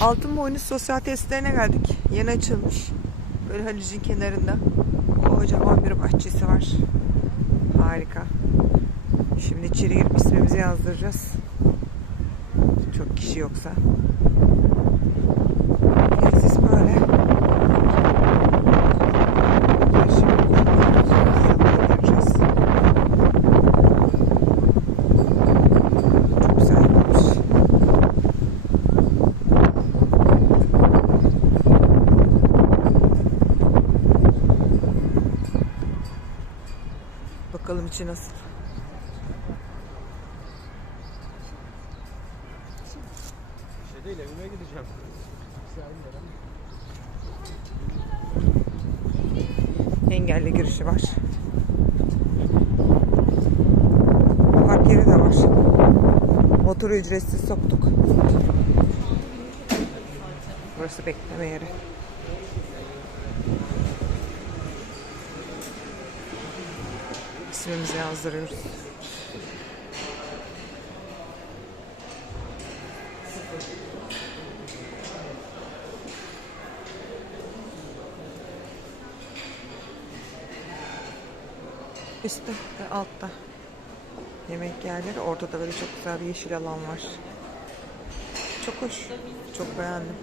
Altınboynu sosyal tesislerine geldik. Yeni açılmış. Böyle Halic'in kenarında. Kocaman bir bahçesi var. Harika. Şimdi içeri girip ismimizi yazdıracağız. Çok kişi yoksa. Tesis böyle. Şimdi yazdıracağız. Çok güzelmiş. Bakalım içi nasıl. Şey değil evime gideceğim. Engelli girişi var. Park yeri de var. Motoru ücretsiz soktuk. Burası bekleme yeri. İsmimizi yazdırıyoruz. Üstte ve altta. Yemek yerleri. Orada da böyle çok güzel bir yeşil alan var. Çok hoş. Çok beğendim.